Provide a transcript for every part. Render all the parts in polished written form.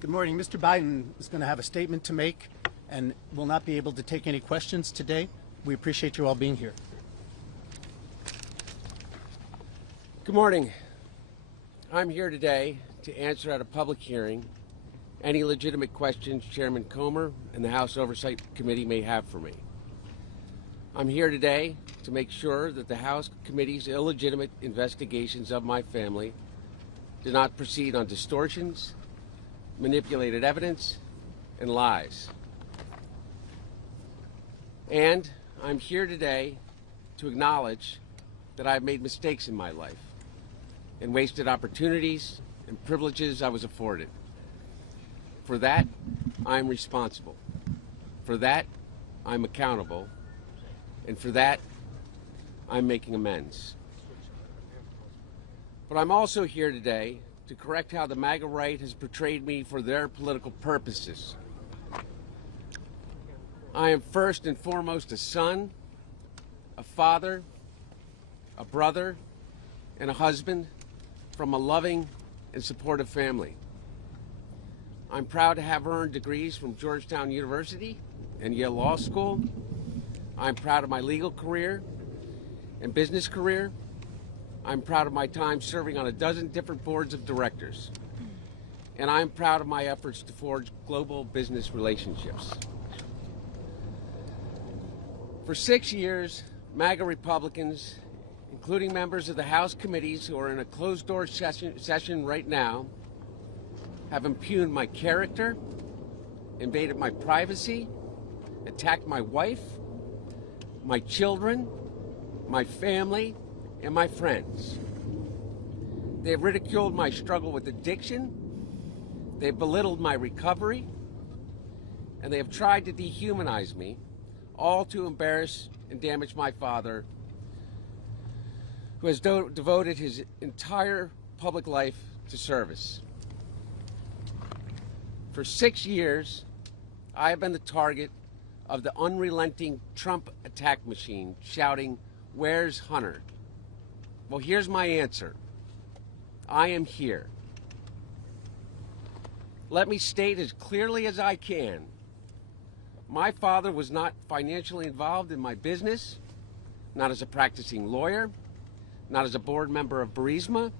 Good morning. Mr. Biden is going to have a statement to make and will not be able to take any questions today. We appreciate you all being here. Good morning. I'm here today to answer at a public hearing any legitimate questions Chairman Comer and the House Oversight Committee may have for me. I'm here today to make sure that the House Committee's illegitimate investigations of my family do not proceed on distortions, manipulated evidence, and lies. And I'm here today to acknowledge that I've made mistakes in my life and wasted opportunities and privileges I was afforded. For that, I'm responsible. For that, I'm accountable. And for that, I'm making amends. But I'm also here today to correct how the MAGA right has portrayed me for their political purposes. I am first and foremost a son, a father, a brother, and a husband from a loving and supportive family. I'm proud to have earned degrees from Georgetown University and Yale Law School. I'm proud of my legal career and business career. I'm proud of my time serving on a dozen different boards of directors. And I'm proud of my efforts to forge global business relationships. For 6 years, MAGA Republicans, including members of the House committees who are in a closed-door session right now, have impugned my character, invaded my privacy, attacked my wife, my children, my family, and my friends. They have ridiculed my struggle with addiction, they have belittled my recovery, and they have tried to dehumanize me, all to embarrass and damage my father, who has devoted his entire public life to service. For 6 years, I have been the target of the unrelenting Trump attack machine, shouting, "Where's Hunter?" Well, here's my answer. I am here. Let me state as clearly as I can. My father was not financially involved in my business, not as a practicing lawyer, not as a board member of Burisma,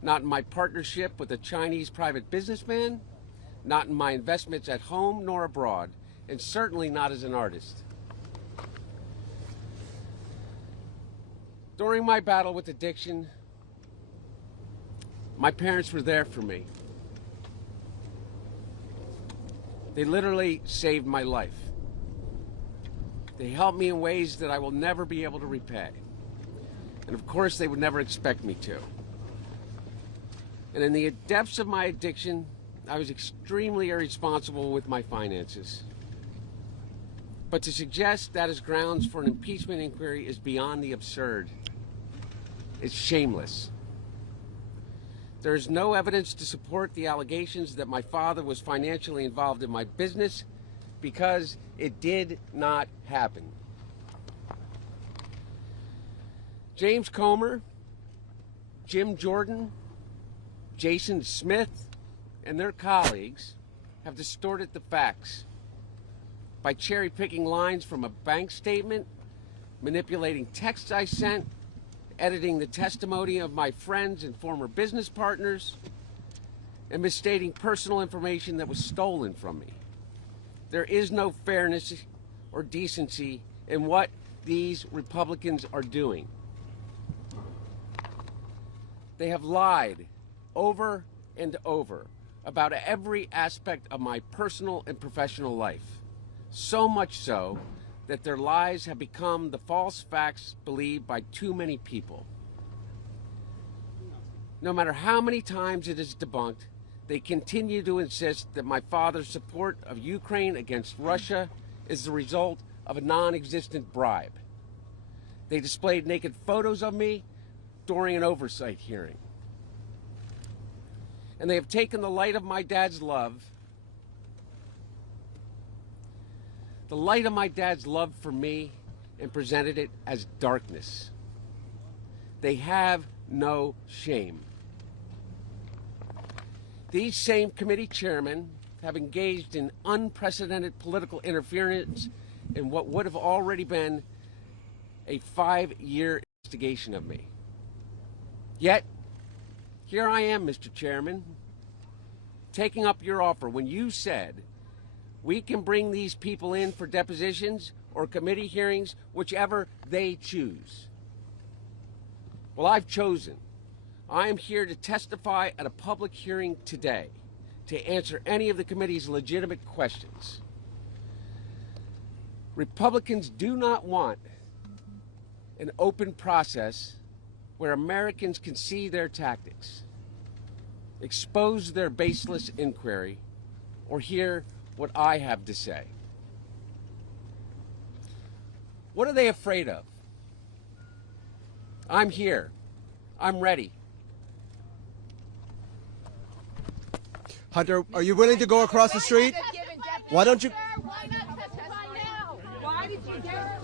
not in my partnership with a Chinese private businessman, not in my investments at home nor abroad, and certainly not as an artist. During my battle with addiction, my parents were there for me. They literally saved my life. They helped me in ways that I will never be able to repay. And of course, they would never expect me to. And in the depths of my addiction, I was extremely irresponsible with my finances. But to suggest that is grounds for an impeachment inquiry is beyond the absurd. It's shameless. There is no evidence to support the allegations that my father was financially involved in my business because it did not happen. James Comer, Jim Jordan, Jason Smith, and their colleagues have distorted the facts by cherry-picking lines from a bank statement, manipulating texts I sent, editing the testimony of my friends and former business partners, and misstating personal information that was stolen from me. There is no fairness or decency in what these Republicans are doing. They have lied over and over about every aspect of my personal and professional life. So much so that their lies have become the false facts believed by too many people. No matter how many times it is debunked, they continue to insist that my father's support of Ukraine against Russia is the result of a non-existent bribe. They displayed naked photos of me during an oversight hearing. And they have taken the light of my dad's love, for me, and presented it as darkness. They have no shame. These same committee chairmen have engaged in unprecedented political interference in what would have already been a 5-year investigation of me. Yet, here I am, Mr. Chairman, taking up your offer when you said we can bring these people in for depositions or committee hearings, whichever they choose. Well, I've chosen. I am here to testify at a public hearing today to answer any of the committee's legitimate questions. Republicans do not want an open process where Americans can see their tactics, expose their baseless inquiry, or hear what I have to say. What are they afraid of? I'm here. I'm ready. Hunter, are you willing to go across the street? Why don't you? Why not testify now? Why did you get